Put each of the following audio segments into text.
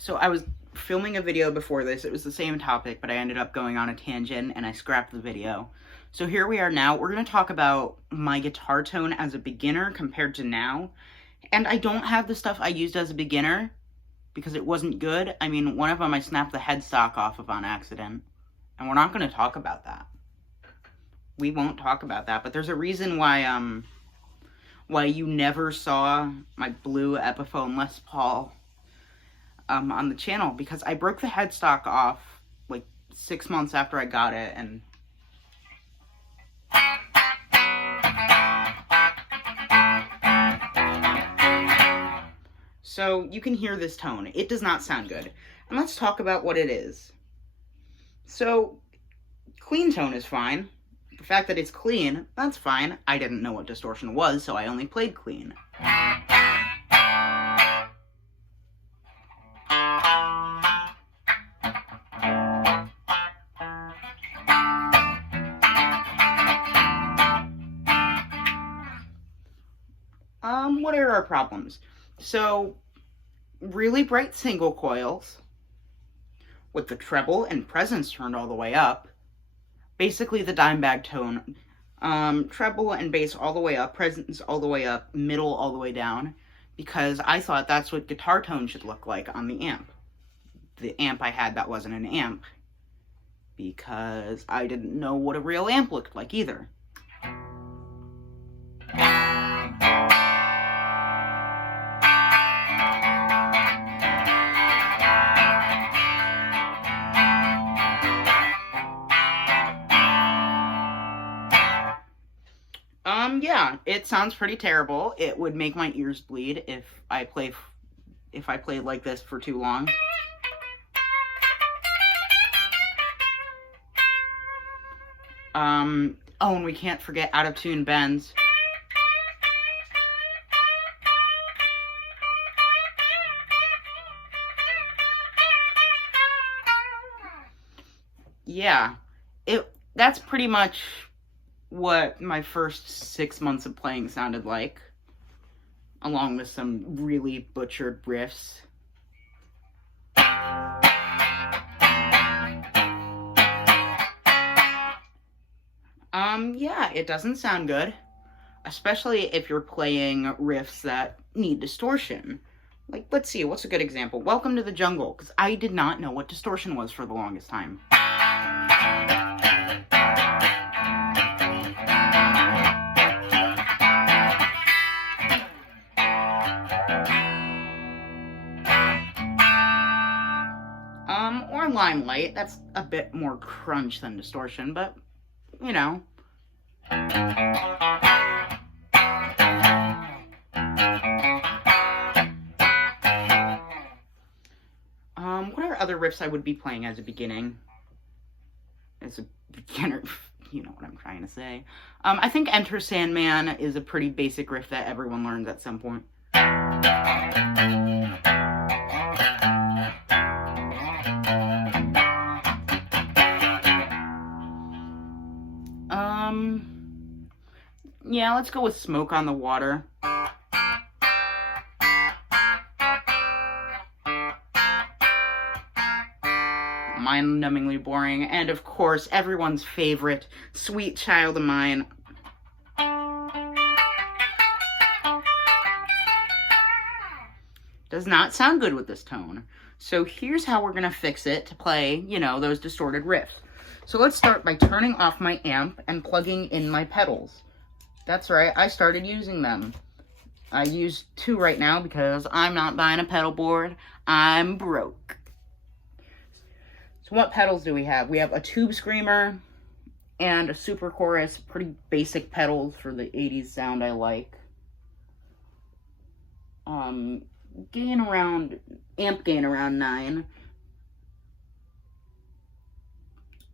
So I was filming a video before this. It was the same topic, but I ended up going on a tangent and I scrapped the video. So here we are now. We're going to talk about my guitar tone as a beginner compared to now. And I don't have the stuff I used as a beginner because it wasn't good. I mean, one of them I snapped the headstock off of on accident. And we're not going to talk about that. We won't talk about that, but there's a reason why you never saw my blue Epiphone Les Paul on the channel, because I broke the headstock off like 6 months after I got it, and so you can hear this tone. It does not sound good. And let's talk about what it is. So, clean tone is fine. The fact that it's clean, that's fine. I didn't know what distortion was, so I only played clean. What are our problems? So, really bright single coils with the treble and presence turned all the way up. Basically the dime bag tone. Treble and bass all the way up, presence all the way up, middle all the way down, because I thought that's what guitar tone should look like on the amp. The amp I had that wasn't an amp, because I didn't know what a real amp looked like either. Yeah, it sounds pretty terrible. It would make my ears bleed if I played like this for too long. Oh, and we can't forget out of tune bends. Yeah, that's pretty much what my first 6 months of playing sounded like, along with some really butchered riffs. Yeah, it doesn't sound good, especially if you're playing riffs that need distortion. Like, let's see, what's a good example? Welcome to the Jungle, because I did not know what distortion was for the longest time. Or Limelight. That's a bit more crunch than distortion, but, you know. What are other riffs I would be playing as a beginning? As a beginner, you know what I'm trying to say. I think Enter Sandman is a pretty basic riff that everyone learns at some point. Yeah, let's go with Smoke on the Water. Mind-numbingly boring. And of course, everyone's favorite, Sweet Child of Mine. Does not sound good with this tone. So here's how we're gonna fix it to play, you know, those distorted riffs. So let's start by turning off my amp and plugging in my pedals. That's right, I started using them. I use 2 right now because I'm not buying a pedal board. I'm broke. So what pedals do we have? We have a Tube Screamer and a Super Chorus, pretty basic pedals for the 80s sound I like. Amp gain around 9.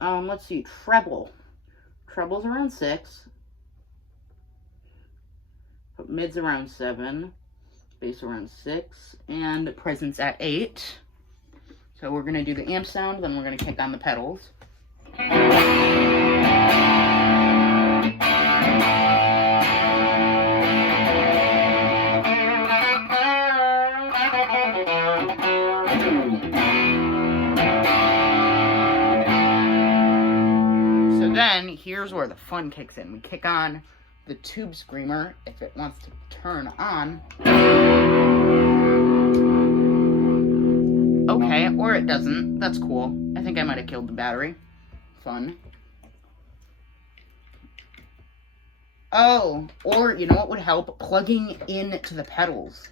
Let's see, treble. Treble's around 6. Mid's around 7. Bass around 6. And presence at 8. So we're going to do the amp sound, then we're going to kick on the pedals. So then, here's where the fun kicks in. We kick on the tube screamer if it wants to turn on. Okay, or it doesn't. That's cool. I think I might have killed the battery. Fun. Oh, or you know what would help? Plugging into the pedals.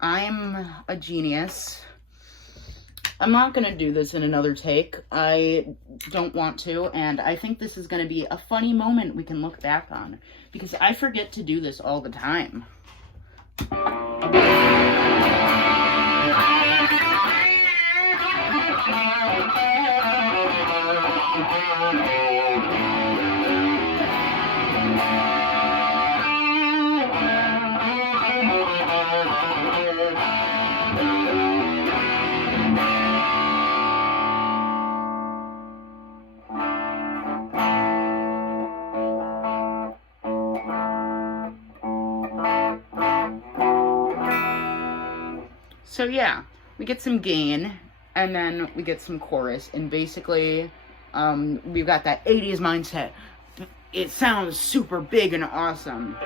I'm a genius. I'm not going to do this in another take. I don't want to, and I think this is going to be a funny moment we can look back on, because I forget to do this all the time. So yeah, we get some gain, and then we get some chorus, and basically, we've got that 80s mindset. It sounds super big and awesome.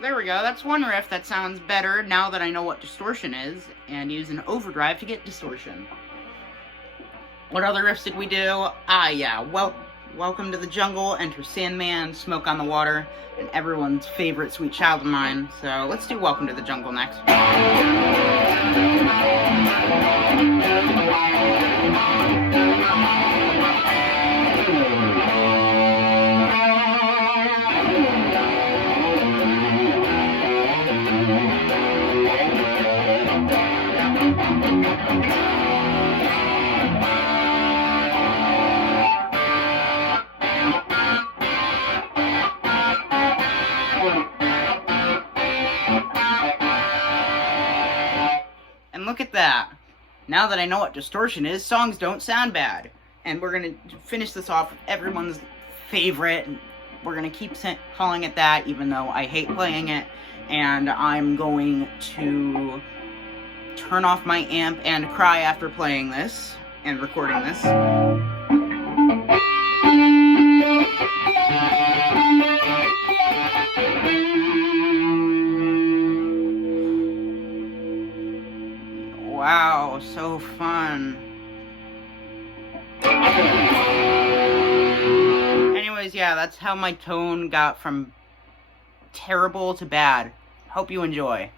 There we go, that's one riff that sounds better now that I know what distortion is, and use an overdrive to get distortion. What other riffs did we do? Ah yeah, Welcome to the Jungle, Enter Sandman, Smoke on the Water, and everyone's favorite Sweet Child of Mine. So let's do Welcome to the Jungle next. And look at that. Now that I know what distortion is, songs don't sound bad. And we're going to finish this off with everyone's favorite. We're going to keep calling it that, even though I hate playing it. And I'm going to turn off my amp and cry after playing this and recording this. Wow, so fun. Anyways, yeah, that's how my tone got from terrible to bad. Hope you enjoy.